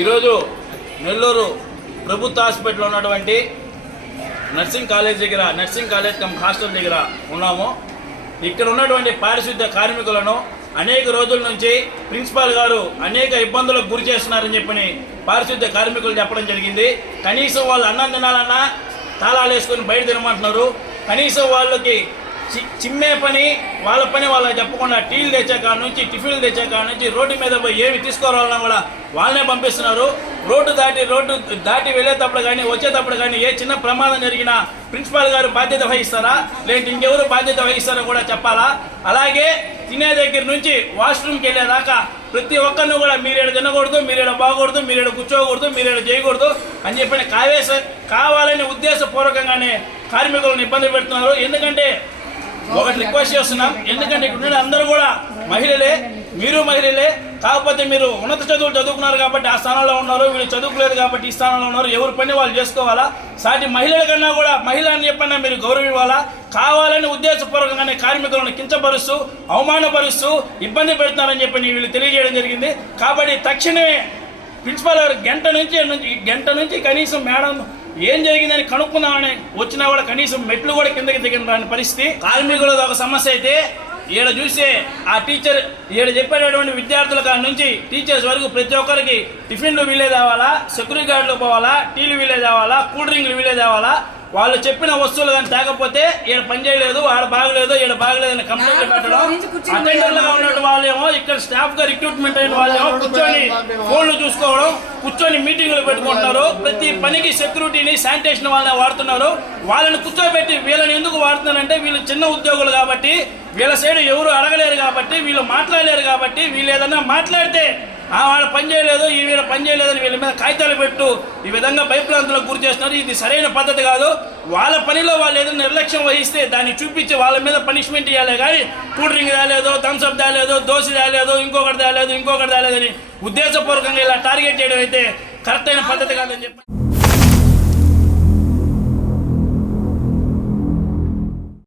ఈరోజు నెల్లూరు ప్రభుత్వ హాస్పిటల్లో ఉన్నటువంటి నర్సింగ్ కాలేజ్ దగ్గర నర్సింగ్ కాలేజ్ కమ్ హాస్టల్ దగ్గర ఉన్నాము. ఇక్కడ ఉన్నటువంటి పారిశుద్ధ్య కార్మికులను అనేక రోజుల నుంచి ప్రిన్సిపాల్ గారు అనేక ఇబ్బందులకు గురి చేస్తున్నారని చెప్పని పారిశుద్ధ్య కార్మికులు చెప్పడం జరిగింది. కనీసం వాళ్ళు అన్నం తినాలన్నా తాళాలు వేసుకొని బయట తినమంటున్నారు. కనీసం వాళ్ళకి చిమ్మే పని వాళ్ళ పని వాళ్ళకి చెప్పకుండా టీలు తెచ్చే కాడ నుంచి టిఫిన్లు తెచ్చే కాడ నుంచి రోడ్డు మీద పోయి ఏమి తీసుకోవాలన్నా కూడా వాళ్ళనే పంపిస్తున్నారు. రోడ్డు దాటి వెళ్ళేటప్పుడు కానీ వచ్చేటప్పుడు కానీ ఏ చిన్న ప్రమాదం జరిగినా ప్రిన్సిపాల్ గారు బాధ్యత వహిస్తారా, లేదంటే ఇంకెవరు బాధ్యత వహిస్తారో కూడా చెప్పాలా. అలాగే తినే దగ్గర నుంచి వాష్రూమ్కి వెళ్ళేదాకా ప్రతి ఒక్కరిని కూడా మీరేడ తినకూడదు, మీరేడ బాగకూడదు, మీరేడ కూర్చోకూడదు, మీరేడ చేయకూడదు అని చెప్పిన కావాలని ఉద్దేశపూర్వకంగానే కార్మికులను ఇబ్బంది పెడుతున్నారు. ఎందుకంటే ఒకటి రిక్వెస్ట్ చేస్తున్నాం, ఎందుకంటే ఇక్కడ అందరూ కూడా మహిళలే, మీరు మహిళలే. కాకపోతే మీరు ఉన్నత చదువులు చదువుకున్నారు కాబట్టి ఆ స్థానంలో ఉన్నారు, వీళ్ళు చదువుకోలేదు కాబట్టి ఈ స్థానంలో ఉన్నారు. ఎవరి పని వాళ్ళు చేసుకోవాలా. సాటి మహిళల కన్నా కూడా మహిళ అని చెప్పన్నా మీరు గౌరవం ఇవ్వాలా. కావాలని ఉద్దేశపూర్వకంగానే కార్మికులను కించపరుస్తూ అవమానపరుస్తూ ఇబ్బంది పెడుతున్నారని చెప్పి వీళ్ళు తెలియజేయడం జరిగింది. కాబట్టి తక్షణమే ప్రిన్సిపాల్ గారు గంట నుంచి కనీసం మేడం ఏం జరిగిందని కనుక్కుందామని వచ్చినా కూడా కనీసం మెట్లు కూడా కిందకి దిగిన రాని పరిస్థితి. కార్మికులది ఒక సమస్య అయితే ఈడ చూస్తే ఆ టీచర్ ఈడ చెప్పేటటువంటి విద్యార్థుల కాడ నుంచి టీచర్స్ వరకు ప్రతి ఒక్కరికి టిఫిన్లు వీలే తేవాలా, సెక్యూరిటీ గార్డులు పోవాలా, టీలు వీలే తేవాలా, కూల్ డ్రింక్లు వీలే తేవాలా. వాళ్ళు చెప్పిన వస్తువులు కానీ తేకపోతే ఈడ పని చేయలేదు, ఆడ బాగలేదు, ఈడ బాగలేదని కంప్లైంట్ పెట్టడం. అటెండర్లుగా ఉన్న వాళ్ళేమో ఇక్కడ స్టాఫ్ గా రిక్రూట్మెంట్ అయిన వాళ్ళేమో కూర్చొని ఫోన్లు చూసుకోవడం, కూర్చొని మీటింగ్లు పెట్టుకుంటున్నారు. ప్రతి పనికి సెక్యూరిటీని శానిటేషన్ వాళ్ళని వాడుతున్నారు. వాళ్ళని కూర్చోబెట్టి వీళ్ళని ఎందుకు వాడుతున్నారంటే వీళ్ళు చిన్న ఉద్యోగులు కాబట్టి, వీళ్ళ సైడ్ ఎవరు అడగలేరు కాబట్టి, వీళ్ళు మాట్లాడలేరు కాబట్టి, వీళ్ళు ఏదన్నా మాట్లాడితే వాళ్ళ పని చేయలేదు, ఈ వీళ్ళ పని చేయలేదని వీళ్ళ మీద కాగితాలు పెట్టు ఈ విధంగా భయప్రాంతులకు గురి చేస్తున్నారు. ఇది సరైన పద్ధతి కాదు. వాళ్ళ పనిలో వాళ్ళు ఏదైనా నిర్లక్ష్యం వహిస్తే దాన్ని చూపించి వాళ్ళ మీద పనిష్మెంట్ ఇవ్వాలి. కానీ కూల్ డ్రింక్ తేలేదు, థమ్స్అప్ తేలేదు, దోశ తేలేదు, ఇంకొకటి తేలేదని ఉద్దేశపూర్వకంగా ఇలా టార్గెట్ చేయడం అయితే కరెక్ట్ అయిన పద్ధతి కాదని చెప్పి